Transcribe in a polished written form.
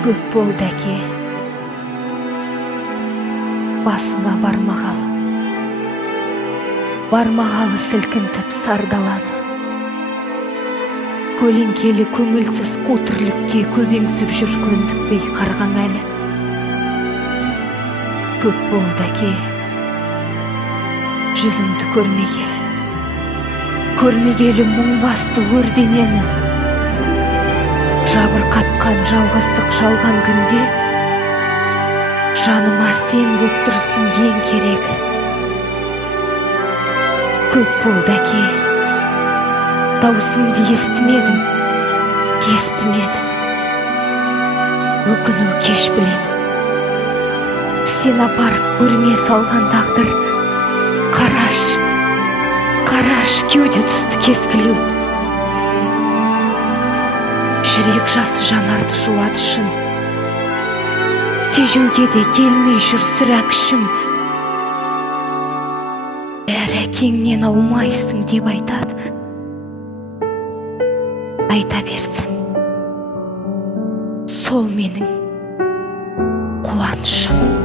Көп болды әке, басыңа бармағалы сілкінтіп сардаланы. Көлеңкелі көңілсіз қу тірлікке көбеңсіп жүргендікпей қарғаң әлі. Көп болды әке, жүзіңді көрмегелі мұң басты өрденені. Жабырқатқан жалғыздық жалған күнде жаныма сен боп тұрсың ең керегі. Көп болды әке, даусыңды естімедім. Өкіну кеш білем. Сен апарып көріңе салған тағдыр. Қараш кеуде түсті кескілеу. Жүрек жасы жанарды жуады шын. Тежеуге де келмей жүр сірә күшім. Бәрі әкеңнен аумайсың деп айтады. Айта берсін, сол менің қуанышым.